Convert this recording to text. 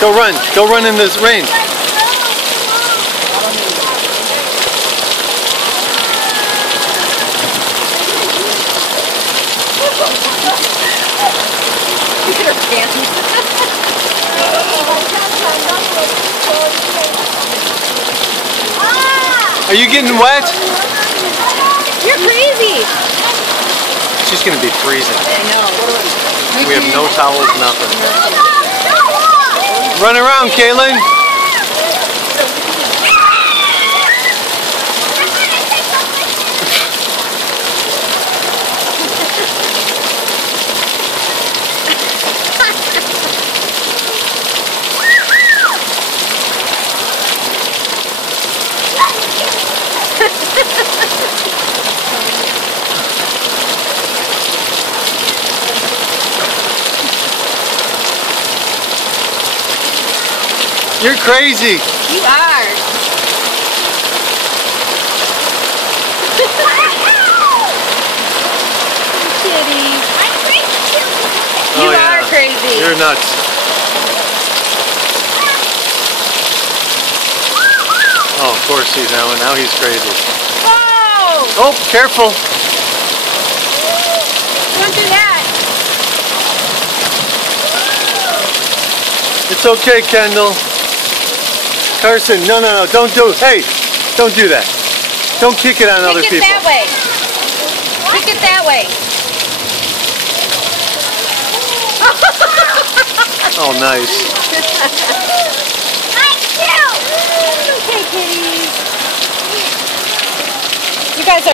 Go run. Go run in this rain. Are you getting wet? You're crazy. She's gonna be freezing. I know. We have no towels, nothing. Run around, Kaylin. You're crazy. You are. Kitty. I'm crazy too. You are crazy. You're nuts. Oh, of course he's now he's crazy. Whoa! Oh, careful. Don't do that. It's okay, Kendall. Carson, no, don't do it. Hey, don't do that. Don't kick it on other people. Kick it that way. Kick it that way. Oh, nice. Okay, kitties. You guys are